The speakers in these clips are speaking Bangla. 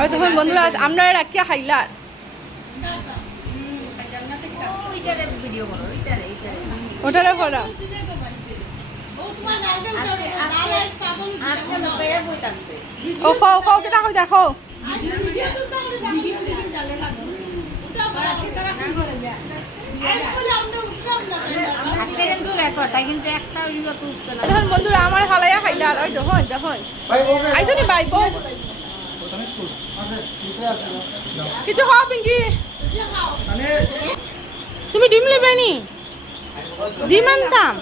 ওই তখন বন্ধুরা আমরা রাখিয়া খাইলার ওটারে পড়া ও খাও খাও কেটা কই দেখো তখন বন্ধুরা আমার ফালাইয়া খাইলার ওই দেখুন দেখুন আইসো নি ভাই বউ কিছু খাও পিঙ্কি তুমি ডিম নেবে নি ডিম আনতাম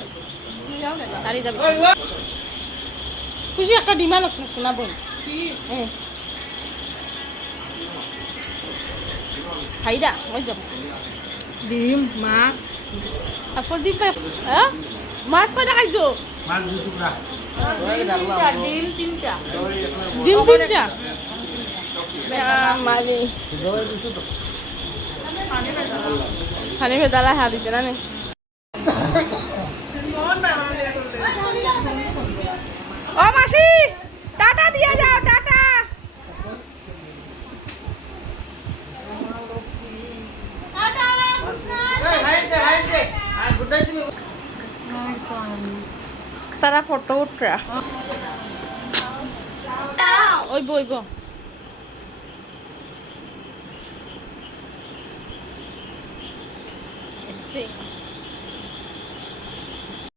খুশি একটা ডিম আনস না শোনা বোন খাইরা ওই যাব ডিম মাছ তারপর ডিম হ্যাঁ মাছ কয়টা খাইছো ডিম তিনটা মালি পানি ভেদালা হা দিছে না নে ও মাসি টাটা দিয়ে যাও টাটা তারা ফটো উঠরা ওই বইব Sí.